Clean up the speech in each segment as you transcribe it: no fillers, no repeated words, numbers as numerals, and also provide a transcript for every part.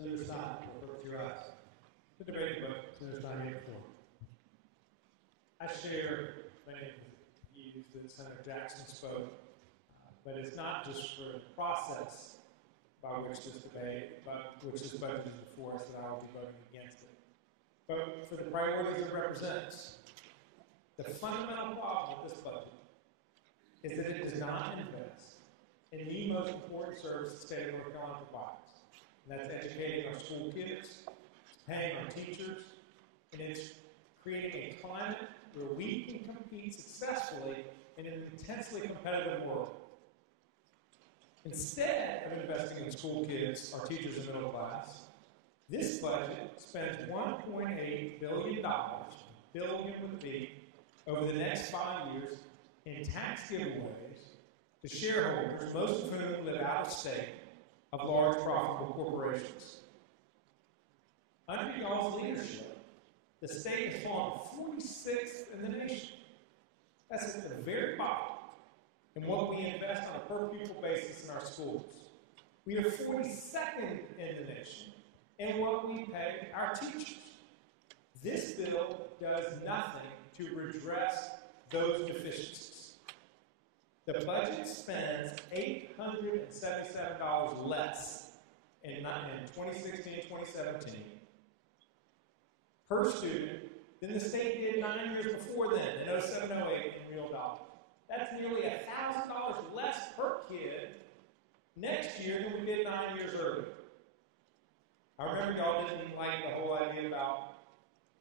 Senator Stein, with your eyes. The debate vote. Senator Stein, you have the floor. I share many of the views that Senator Jackson spoke, but it's not just for the process by which this debate, which this budget is before us, that I will be voting against it, but for the priorities it represents. The fundamental problem with this budget is that it does not invest in the most important service the state of North Carolina provides. And that's educating our school kids, paying our teachers, and it's creating a climate where we can compete successfully in an intensely competitive world. Instead of investing in school kids, our teachers, and middle class, this budget spends $1.8 billion, billion with a B, over the next 5 years in tax giveaways to shareholders, most of whom live out of state, of large profitable corporations. Under y'all's leadership, the state has fallen 46th in the nation. That's at the very bottom in what we invest on a per pupil basis in our schools. We are 42nd in the nation in what we pay our teachers. This bill does nothing to redress those deficiencies. The budget spends $877 less in 2016-2017 per student than the state did 9 years before then, in 07-08 in real dollars. That's nearly $1,000 less per kid next year than we did 9 years earlier. I remember y'all didn't like the whole idea about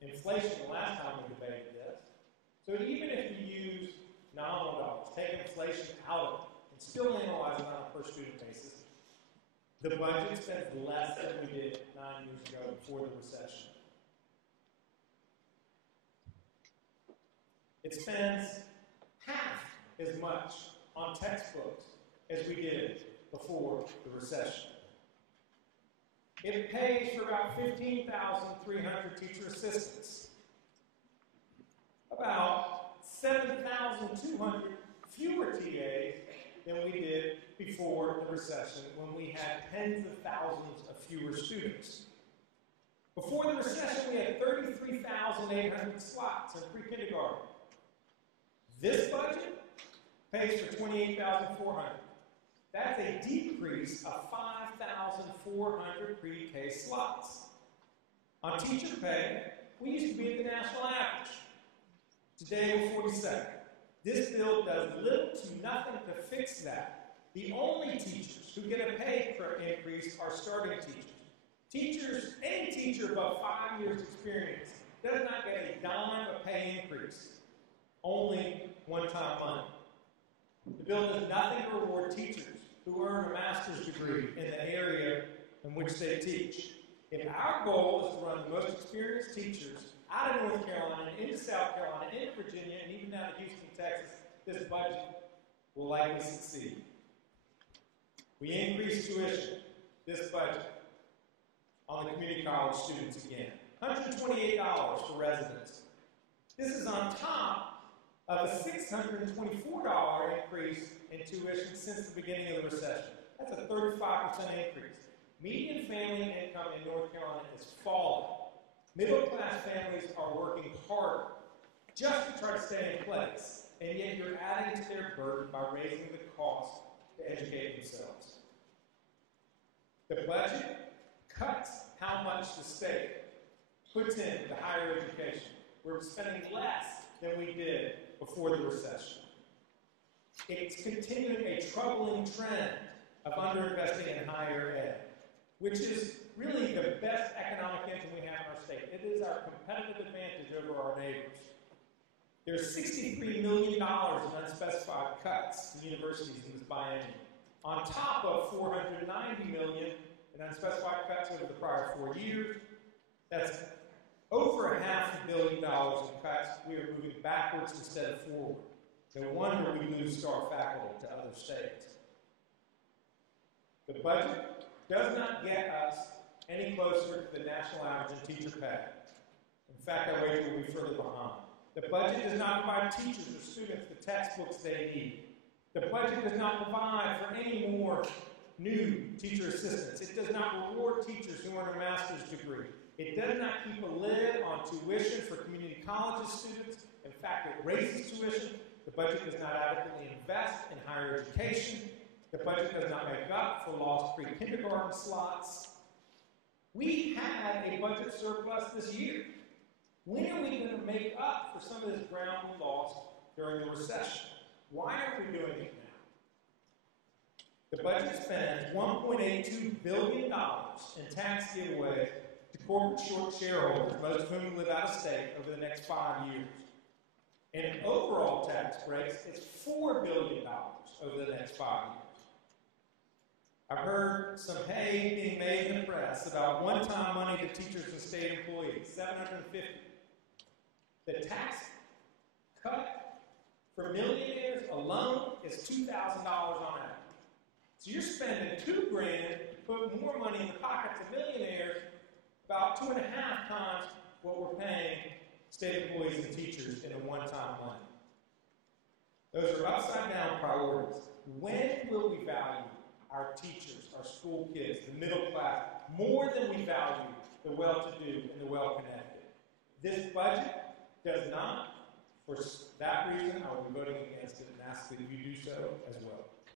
inflation the last time we debated this. So even if you use nominal dollars, take inflation out of it, and still analyze it on a per student basis, the budget spends less than we did 9 years ago before the recession. It spends half as much on textbooks as we did before the recession. It pays for about 15,300 teacher assistants, about 7,200 fewer TAs than we did before the recession, when we had tens of thousands of fewer students. Before the recession, we had 33,800 slots in pre-kindergarten. This budget pays for 28,400. That's a decrease of 5,400 pre-K slots. On teacher pay, we used to be at the national average. Today, we're 42nd. This bill does little to nothing to fix that. The only teachers who get a pay increase are starting teachers. Any teacher above 5 years experience does not get a dime of pay increase, only one-time money. The bill does nothing to reward teachers who earn a master's degree in the area in which they teach. If our goal is to run the most experienced teachers out of North Carolina, into South Carolina, into Virginia, and even down to Houston, Texas, this budget will likely succeed. We increase tuition, this budget, on the community college students again. $128 for residents. This is on top of a $624 increase in tuition since the beginning of the recession. That's a 35% increase. Median family income in North Carolina is falling. Middle-class families are working harder just to try to stay in place, and yet you're adding to their burden by raising the cost to educate themselves. The budget cuts how much the state puts into higher education. We're spending less than we did before the recession. It's continuing a troubling trend of underinvesting in higher ed, which is really the best economic engine we have in our state. It is our competitive advantage over our neighbors. There's $63 million in unspecified cuts to universities in this biennium, on top of $490 million in unspecified cuts over the prior 4 years. That's over $500 million in cuts. We are moving backwards instead of forward. No wonder we lose star faculty to other states. The budget does not get us any closer to the national average in teacher pay. In fact, I wager we'll be further behind. The budget does not provide teachers or students the textbooks they need. The budget does not provide for any more new teacher assistants. It does not reward teachers who earn a 2023. It does not keep a lid on tuition for community colleges students. In fact, it raises tuition. The budget does not adequately invest in higher education. The budget does not make up for lost pre-kindergarten slots. We had a budget surplus this year. When are we going to make up for some of this ground we lost during the recession? Why aren't we doing it now? The budget spends $1.82 billion in tax giveaways to corporate short shareholders, most of whom live out of state, over the next 5 years. And in overall tax breaks, it's $4 billion over the next 5 years. I've heard some hay being made in the press about one-time money to teachers and state employees, $750. The tax cut for millionaires alone is $2,000 on average. So you're spending $2,000 to put more money in the pockets of millionaires, about 2.5 times what we're paying state employees and teachers in a one-time money. Those are upside-down priorities. When will we value our teachers, our school kids, the middle class, more than we value the well-to-do and the well-connected? This budget does not. For that reason, I will be voting against it and ask that you do so as well.